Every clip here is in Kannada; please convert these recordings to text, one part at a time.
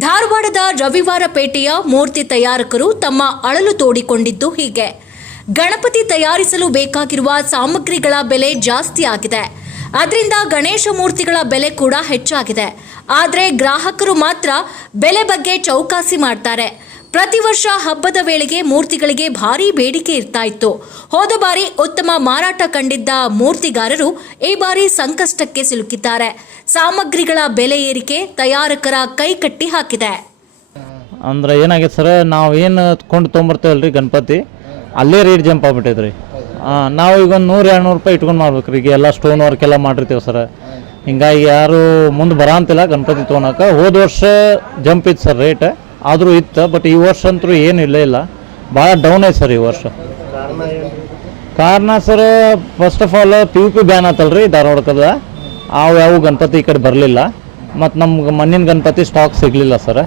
ಧಾರವಾಡದ ರವಿವಾರ ಪೇಟೆಯ ಮೂರ್ತಿ ತಯಾರಕರು ತಮ್ಮ ಅಳಲು ತೋಡಿಕೊಂಡಿದ್ದು ಹೀಗೆ. ಗಣಪತಿ ತಯಾರಿಸಲು ಬೇಕಾಗಿರುವ ಸಾಮಗ್ರಿಗಳ ಬೆಲೆ ಜಾಸ್ತಿ ಆಗಿದೆ. ಅದರಿಂದ ಗಣೇಶ ಮೂರ್ತಿಗಳ ಬೆಲೆ ಕೂಡ ಹೆಚ್ಚಾಗಿದೆ. ಆದರೆ ಗ್ರಾಹಕರು ಮಾತ್ರ ಬೆಲೆ ಬಗ್ಗೆ ಚೌಕಾಸಿ ಮಾಡ್ತಾರೆ. ಪ್ರತಿ ವರ್ಷ ಹಬ್ಬದ ವೇಳೆಗೆ ಮೂರ್ತಿಗಳಿಗೆ ಭಾರಿ ಬೇಡಿಕೆ ಇರ್ತಾ ಇತ್ತು. ಹೋದ ಬಾರಿ ಉತ್ತಮ ಮಾರಾಟ ಕಂಡಿದ್ದ ಮೂರ್ತಿಗಾರರು ಈ ಬಾರಿ ಸಂಕಷ್ಟಕ್ಕೆ ಸಿಲುಕಿದ್ದಾರೆ. ಸಾಮಗ್ರಿಗಳ ಬೆಲೆ ಏರಿಕೆ ತಯಾರಕರ ಕೈ ಕಟ್ಟಿ ಹಾಕಿದೆ. ಅಂದ್ರೆ ಏನಾಗಿದೆ ಸರ್, ನಾವು ಏನು ಕೊಂಡು ತೊಗೊಂಬರ್ತೇವಲ್ಲ ರೀ ಗಣಪತಿ? ಅಲ್ಲೇ ರೇಟ್ ಜಂಪ್ ಆಗ್ಬಿಟ್ಟೈತೆ ರೀ ನಾವು ಈಗ ಒಂದು ನೂರು ಎರಡು ನೂರು ರೂಪಾಯಿ ಇಟ್ಕೊಂಡು ಮಾಡ್ಬೇಕು ರೀ ಈಗ ಎಲ್ಲ ಸ್ಟೋನ್ ವರ್ಕ್ ಎಲ್ಲ ಮಾಡಿರ್ತೀವಿ ಸರ್. ಹಿಂಗಾಗಿ ಯಾರು ಮುಂದೆ ಬರಂತಿಲ್ಲ ಗಣಪತಿ ತೊಗೊಳಕ್ಕೆ ಹೋದ ವರ್ಷ ಜಂಪ್ ಇತ್ತು ಸರ್ ರೇಟ್ ಆದರೂ ಇತ್ತು ಬಟ್ ಈ ವರ್ಷ ಅಂತೂ ಏನು ಇಲ್ಲ ಇಲ್ಲ. ಭಾಳ ಡೌನ್ ಐತೆ ಸರ್ ಈ ವರ್ಷ. ಕಾರಣ sir first of all P U P ban ಆತಲ್ರಿ ಧಾರವಾಡಕ್ಕದ ಅವು ಯಾವ ಗಣಪತಿ ಈ ಕಡೆ ಬರಲಿಲ್ಲ. ಮತ್ತು ನಮ್ಗೆ ಮಣ್ಣಿನ ಗಣಪತಿ ಸ್ಟಾಕ್ ಸಿಗಲಿಲ್ಲ ಸರ್.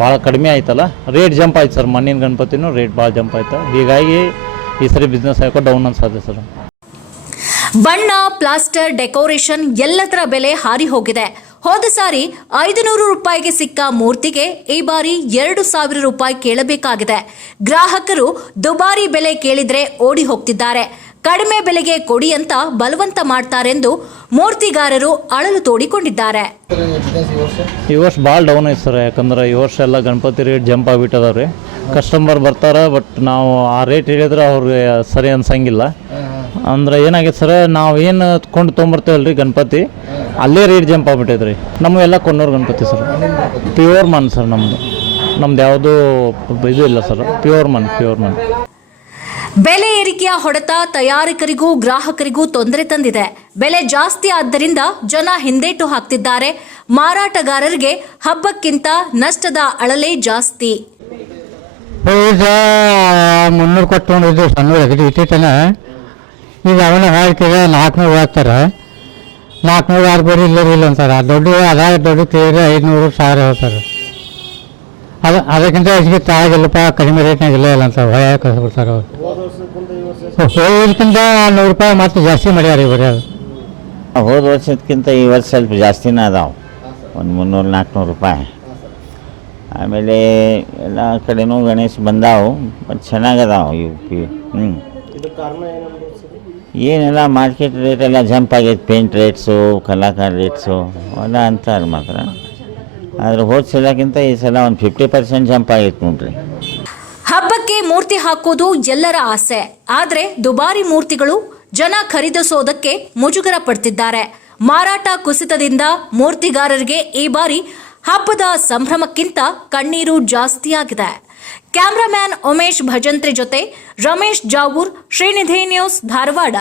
ಭಾಳ ಕಡಿಮೆ ಆಯ್ತಲ್ಲ. ರೇಟ್ ಜಂಪ್ ಆಯ್ತು ಸರ್ ಮಣ್ಣಿನ ಗಣಪತಿನೂ ರೇಟ್ ಭಾಳ ಜಂಪ್ ಆಯ್ತು. ಹೀಗಾಗಿ ಈ ಸರಿ ಬಿಸ್ನೆಸ್ ಹಾಕೋ ಡೌನ್ ಅನ್ಸತ್ತೆ ಸರ್. ಬಣ್ಣ, ಪ್ಲಾಸ್ಟರ್, ಡೆಕೋರೇಷನ್ ಎಲ್ಲದರ ಬೆಲೆ ಹಾರಿ ಹೋಗಿದೆ. ಹೋದ ಸಾರಿ ಐದು ನೂರು ರೂಪಾಯಿಗೆ ಸಿಕ್ಕ ಮೂರ್ತಿಗೆ ಈ ಬಾರಿ ಎರಡು ಸಾವಿರ ರೂಪಾಯಿ ಕೇಳಬೇಕಾಗಿದೆ. ಗ್ರಾಹಕರು ದುಬಾರಿ ಬೆಲೆ ಕೇಳಿದ್ರೆ ಓಡಿ ಹೋಗ್ತಿದ್ದಾರೆ. ಕಡಿಮೆ ಬೆಲೆಗೆ ಕೊಡಿ ಅಂತ ಬಲವಂತ ಮಾಡ್ತಾರೆಂದು ಮೂರ್ತಿಗಾರರು ಅಳಲು ತೋಡಿಕೊಂಡಿದ್ದಾರೆ. ಈ ವರ್ಷ ಭಾಳ ಡೌನ್ ಐತೆ ಸರ್, ಯಾಕಂದ್ರೆ ಈ ವರ್ಷ ಎಲ್ಲ ಗಣಪತಿ ರೇಟ್ ಜಂಪ್ ಆಗಿಬಿಟ್ಟದವ್ರಿ. ಕಸ್ಟಮರ್ ಬರ್ತಾರೆ ಬಟ್ ನಾವು ಆ ರೇಟ್ ಹೇಳಿದ್ರೆ ಅವ್ರಿಗೆ ಸರಿ ಅನ್ಸಂಗಿಲ್ಲ. ಅಂದ್ರೆ ಏನಾಗೈತೆ ಸರ್ ನಾವು ಏನು ಕೊಂಡು ತೊಗೊಂಬರ್ತೇವಲ್ಲ ರೀ ಗಣಪತಿ ಅಲ್ಲೇ ರೇಟ್ ಜಂಪ್ ಆಗ್ಬಿಟ್ಟೈತೆ ರೀ ಎಲ್ಲ ಕೊನ್ನೂರು ಗಣಪತಿ ಸರ್. ಪ್ಯೂರ್ ಮನ್ ಸರ್ ನಮ್ಮದು ನಮ್ದು ಯಾವುದೂ ಇದು ಇಲ್ಲ ಸರ್. ಪ್ಯೂರ್ ಮನ್ ಪ್ಯೂರ್ ಮನ್ ಬೆಲೆ ಏರಿಕೆಯ ಹೊಡೆತ ತಯಾರಕರಿಗೂ ಗ್ರಾಹಕರಿಗೂ ತೊಂದರೆ ತಂದಿದೆ. ಬೆಲೆ ಜಾಸ್ತಿ ಆದ್ದರಿಂದ ಜನ ಹಿಂದೇಟು ಹಾಕ್ತಿದ್ದಾರೆ. ಮಾರಾಟಗಾರರಿಗೆ ಹಬ್ಬಕ್ಕಿಂತ ನಷ್ಟದ ಅಳಲೆ ಜಾಸ್ತಿ. ಮುನ್ನೂರು ಕೊಟ್ಟು ಸಣ್ಣ ಈಗ ಅವನ ಹಾಕಿದ್ರೆ ನಾಲ್ಕುನೂರು ಹೋಗ್ತಾರೆ ನಾಲ್ಕುನೂರು ಆರು ಬರೀ ಇಲ್ಲ ಇಲ್ಲ ಅಂತಾರೆ. ಆ ದೊಡ್ಡ ಅದ ದೊಡ್ಡ ಕೇಳಿದ್ರೆ ಐದುನೂರು ಸಾವಿರ ಹೇಳ್ತಾರೆ. ಅದು ಅದಕ್ಕಿಂತ ಹೆಚ್ಚಿಗೆ ತಾಗಿಲ್ಲಪ್ಪ ಕಡಿಮೆ ರೇಟ್ನಾಗ ಇಲ್ಲ ಇಲ್ಲ ಅಂತ ಭಯ ಕಳಿಸ್ಬಿಡ್ತಾರೆ ಅವ್ರು. ಹೋಗೋದಕ್ಕಿಂತ ನೂರು ರೂಪಾಯಿ ಮತ್ತೆ ಜಾಸ್ತಿ ಮಾಡ್ಯಾರ ಇವರು. ಅದು ಹೋದ ವರ್ಷಕ್ಕಿಂತ ಈ ವರ್ಷ ಸ್ವಲ್ಪ ಜಾಸ್ತಿನೇ ಅದಾವೆ. ಒಂದು ಮುನ್ನೂರು ನಾಲ್ಕುನೂರು ರೂಪಾಯಿ. ಆಮೇಲೆ ಎಲ್ಲ ಕಡೆನೂ ಗಣೇಶ ಬಂದಾವು ಬಟ್ ಚೆನ್ನಾಗದಾವೆ ಇವು ಪಿ ಹ್ಞೂ ಏನೆಲ್ಲ ಮಾರ್ಕೆಟ್ ರೇಟ್ ಎಲ್ಲ ಜಂಪ್ ಆಗೈತೆ ಪೇಂಟ್ ರೇಟ್ಸು ಕಲಾಕಾರ ರೇಟ್ಸು ಎಲ್ಲ ಅಂತಾರೆ ಮಾತ್ರ. ಆದರೆ ಹೋದ ಸಲಕ್ಕಿಂತ ಈ ಸಲ ಒಂದು ಫಿಫ್ಟಿ ಪರ್ಸೆಂಟ್ ಜಂಪ್ ಆಗೈತೆ ನೋಡ್ರಿ. ಹಬ್ಬಕ್ಕೆ ಮೂರ್ತಿ ಹಾಕೋದು ಎಲ್ಲರ ಆಸೆ. ಆದರೆ ದುಬಾರಿ ಮೂರ್ತಿಗಳು ಜನ ಖರೀದಿಸೋದಕ್ಕೆ ಮುಜುಗರ ಪಡ್ತಿದ್ದಾರೆ. ಮಾರಾಟ ಕುಸಿತದಿಂದ ಮೂರ್ತಿಗಾರರಿಗೆ ಈ ಬಾರಿ ಹಬ್ಬದ ಸಂಭ್ರಮಕ್ಕಿಂತ ಕಣ್ಣೀರು ಜಾಸ್ತಿಯಾಗಿದೆ. ಕ್ಯಾಮ್ರಾಮ್ಯಾನ್ ಉಮೇಶ್ ಭಜಂತ್ರಿ ಜೊತೆ ರಮೇಶ್ ಜಾವೂರ್ ಶ್ರೀನಿಧಿ ನ್ಯೂಸ್ ಧಾರವಾಡ